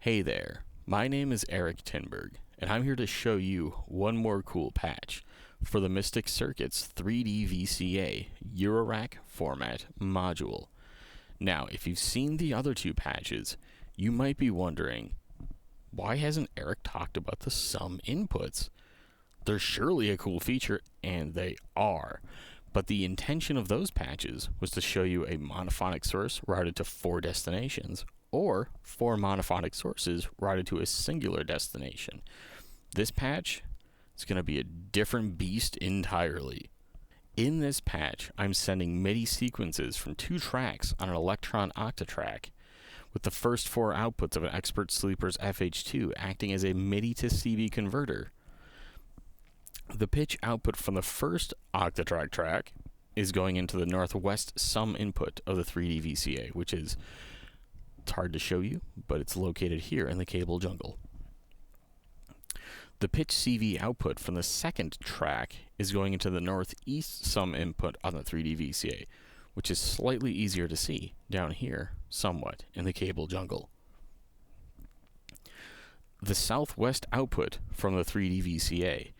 Hey there, my name is Erik Tinberg, and I'm here to show you one more cool patch for the Mystic Circuits 3D VCA Eurorack format module. Now, if you've seen the other two patches, you might be wondering, why hasn't Erik talked about the sum inputs? They're surely a cool feature, and they are. But the intention of those patches was to show you a monophonic source routed to 4 destinations, or 4 monophonic sources routed to a singular destination. This patch is going to be a different beast entirely. In this patch, I'm sending MIDI sequences from 2 tracks on an Electron octatrack, with the first 4 outputs of an Expert Sleeper's FH2 acting as a MIDI to CV converter. The pitch output from the first octatrack track is going into the northwest sum input of the 3D VCA, which is, it's hard to show you, but it's located here in the cable jungle. The pitch CV output from the second track is going into the northeast sum input on the 3D VCA, which is slightly easier to see down here, somewhat, in the cable jungle. The southwest output from the 3D VCA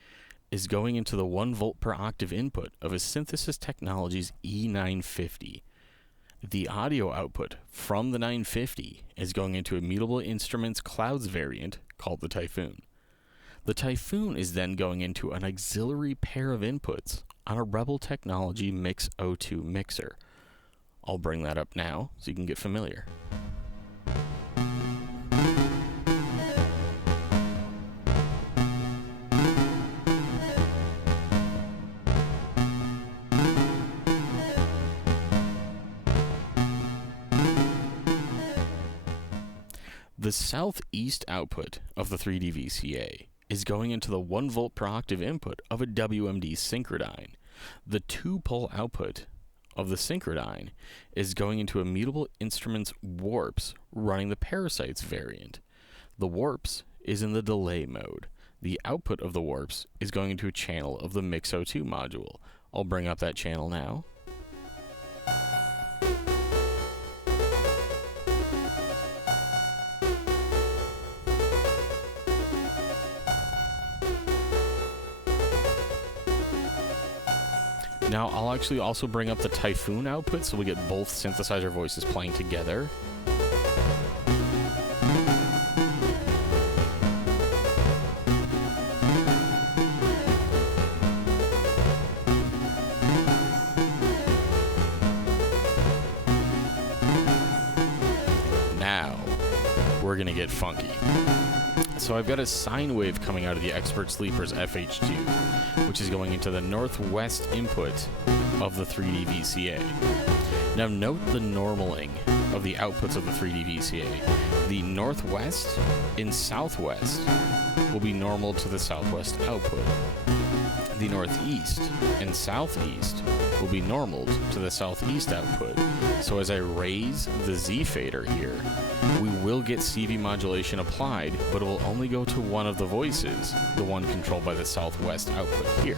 is going into the 1 volt per octave input of a Synthesis Technologies E950. The audio output from the 950 is going into a Mutable Instruments Clouds variant called the Typhoon. The Typhoon is then going into an auxiliary pair of inputs on a Rebel Technology Mix 02 mixer. I'll bring that up now so you can get familiar. The southeast output of the 3D VCA is going into the 1 volt per octave input of a WMD synchrodyne. The 2-pole output of the synchrodyne is going into a Mutable Instruments Warps running the Parasites variant. The Warps is in the delay mode. The output of the Warps is going into a channel of the Mix 02 module. I'll bring up that channel now. Now, I'll actually also bring up the Typhoon output so we get both synthesizer voices playing together. Now, we're gonna get funky. So I've got a sine wave coming out of the Expert Sleeper's FH2, which is going into the northwest input of the 3D VCA. Now note the normaling of the outputs of the 3D VCA. The northwest and southwest will be normal to the southwest output. The northeast and southeast will be normaled to the southeast output. So as I raise the Z fader here, we will get CV modulation applied, but it will only go to one of the voices, the one controlled by the southwest output here.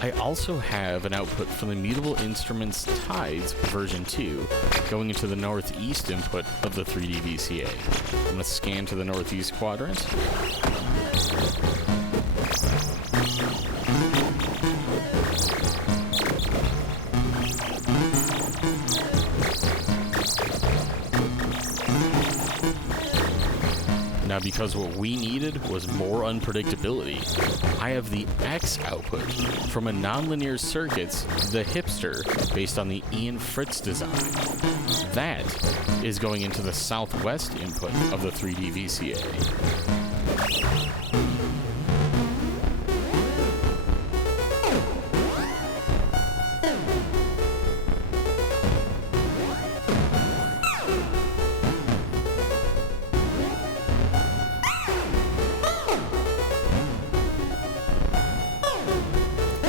I also have an output from the Mutable Instruments Tides version 2 going into the northeast input of the 3D VCA. I'm going to scan to the northeast quadrant. Now, because what we needed was more unpredictability, I have the X output from a nonlinear circuits, the Hipster, based on the Ian Fritz design. That is going into the southwest input of the 3D VCA.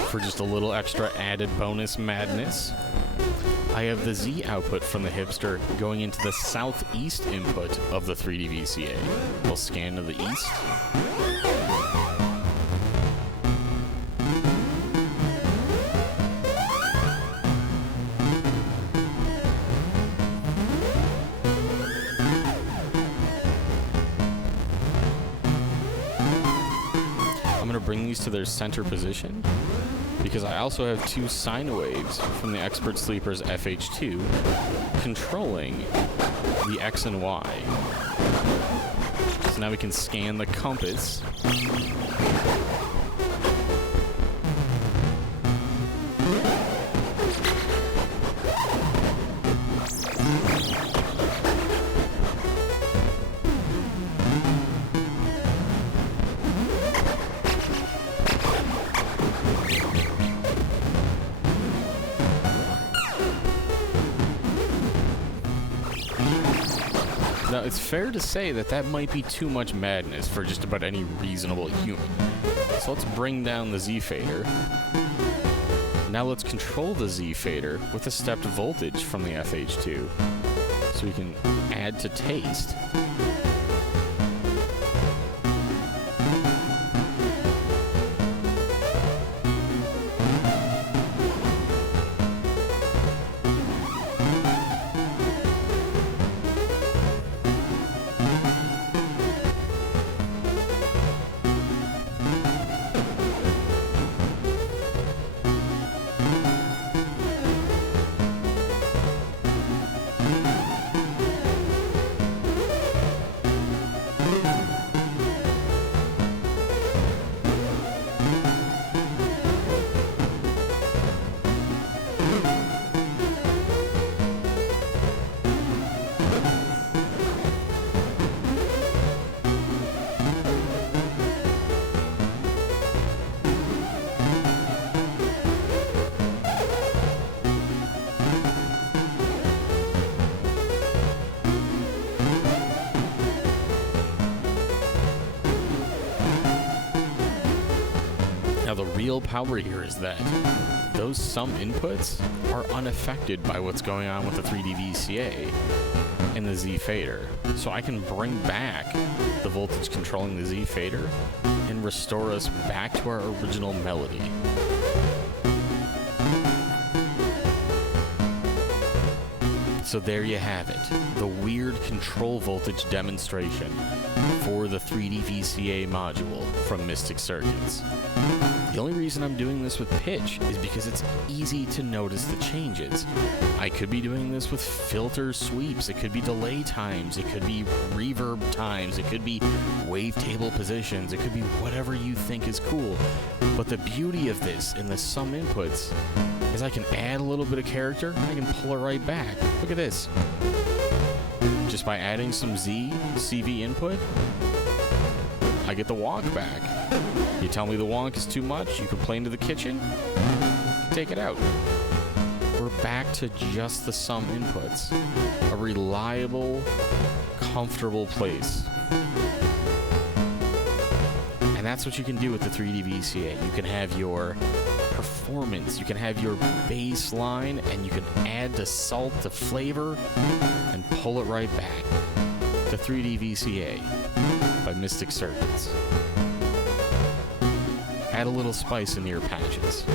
For just a little extra added bonus madness, I have the Z output from the hipster going into the southeast input of the 3D VCA. We'll scan to the east. I'm going to bring these to their center position, because I also have two sine waves from the Expert Sleeper's FH2 controlling the X and Y. So now we can scan the compass. Now, it's fair to say that that might be too much madness for just about any reasonable human. So let's bring down the Z fader. Now let's control the Z fader with a stepped voltage from the FH2, so we can add to taste. Now the real power here is that those sum inputs are unaffected by what's going on with the 3D VCA and the Z fader. So I can bring back the voltage controlling the Z fader and restore us back to our original melody. So there you have it, the weird control voltage demonstration for the 3D VCA module from Mystic Circuits. The only reason I'm doing this with pitch is because it's easy to notice the changes. I could be doing this with filter sweeps, it could be delay times, it could be reverb times, it could be wavetable positions, it could be whatever you think is cool. But the beauty of this in the sum inputs is I can add a little bit of character and I can pull it right back. Look at this. Just by adding some CV input, I get the wonk back. You tell me the wonk is too much, you complain to the kitchen, take it out. We're back to just the sum inputs. A reliable, comfortable place. And that's what you can do with the 3D VCA. You can have your performance, you can have your bass line, and you can add the salt to flavor and pull it right back. The 3D VCA by Mystic Circuits. Add a little spice into your patches.